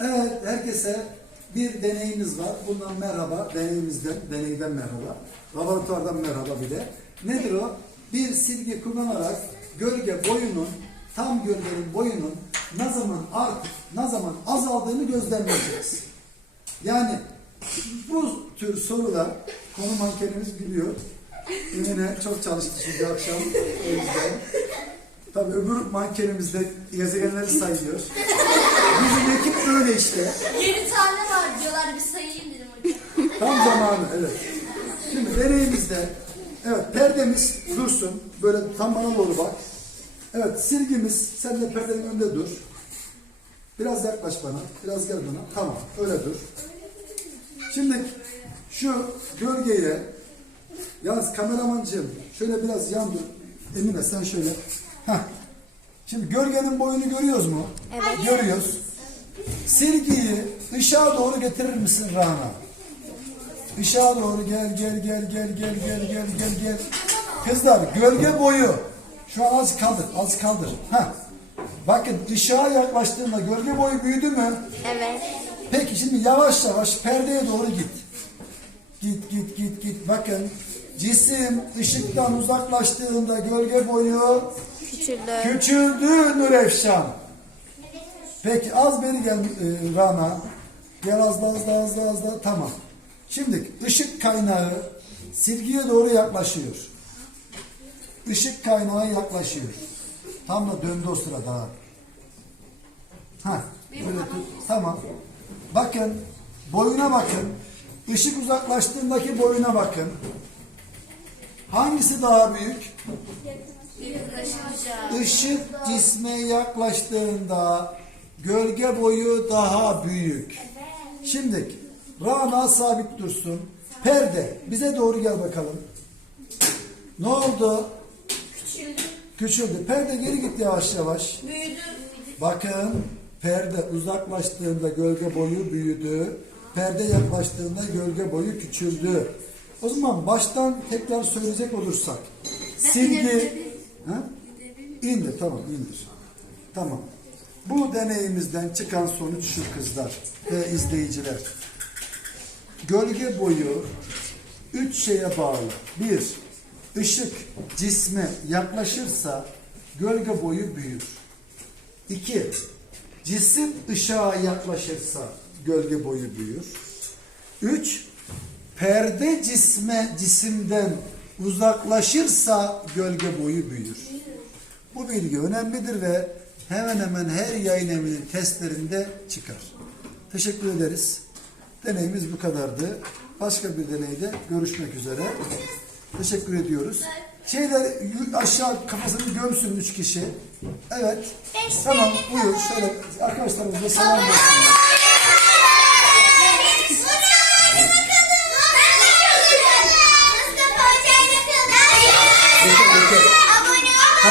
Evet, herkese bir deneyimiz var. Bundan merhaba, deneyimizden, deneyden merhaba. Laboratuvardan merhaba bile. Nedir o? Bir silgi kullanarak gölge boyunun, tam gölgenin boyunun ne zaman artıp ne zaman azaldığını gözlemleyeceğiz. Yani bu tür sorular konu mankenimiz biliyor. Emine çok çalıştı şimdi akşam. O. Tabii öbür mankenimiz de gezegenleri sayıyor. Bizim ekip böyle işte. 7 tane var diyorlar bir sayayım dedim hocam. Tam zamanı evet. Şimdi deneyimizde evet perdemiz dursun. Böyle tam bana doğru bak. Evet silgimiz sen de perdenin önünde dur. Biraz yaklaş bana. Biraz gel bana. Tamam öyle dur. Şimdi şu gölgeye yalnız kameramancığım şöyle biraz yan dur. Emine sen şöyle. Heh. Şimdi gölgenin boyunu görüyoruz mu? Evet. Görüyoruz. Silgiyi ışığa doğru getirir misin Rana? Işığa doğru gel gel gel gel gel gel gel gel gel. Kızlar gölge boyu. Şu an az kaldır, az kaldır. Heh. Bakın ışığa yaklaştığında gölge boyu büyüdü mü? Evet. Peki şimdi yavaş yavaş perdeye doğru git. Git git git git. Bakın cisim ışıktan uzaklaştığında gölge boyu Küçüldü. küçüldü Nurefşan. Peki az beri gel e, Rana. Gel az daha az daha az daha az daha. Tamam. Şimdi ışık kaynağı silgiye doğru yaklaşıyor. Işık kaynağı yaklaşıyor. Tam da döndü o sırada. ha. Ha, böyle. Tamam. Bakın, boyuna bakın. Işık uzaklaştığındaki boyuna bakın. Hangisi daha büyük? Işık cisme yaklaştığında gölge boyu daha büyük. Şimdi Rana sabit dursun. Perde bize doğru gel bakalım. Ne oldu? Küçüldü. Küçüldü. Perde geri gitti yavaş yavaş. Büyüdü. Bakın perde uzaklaştığında gölge boyu büyüdü. Perde yaklaştığında gölge boyu küçüldü. O zaman baştan tekrar söyleyecek olursak. Silgi ha? İndir tamam indir. Tamam. Bu deneyimizden çıkan sonuç şu kızlar ve izleyiciler. Gölge boyu üç şeye bağlı. Bir, ışık cisme yaklaşırsa gölge boyu büyür. İki, cisim ışığa yaklaşırsa gölge boyu büyür. Üç, perde cisme cisimden uzaklaşırsa gölge boyu büyür. Bu bilgi önemlidir ve hemen hemen her yayın evinin testlerinde çıkar. Teşekkür ederiz. Deneyimiz bu kadardı. Başka bir deneyde görüşmek üzere. Teşekkür ediyoruz. Şeyler aşağı kafasını gömsün üç kişi. Evet. Tamam buyur. Şöyle arkadaşlarımıza selam versin.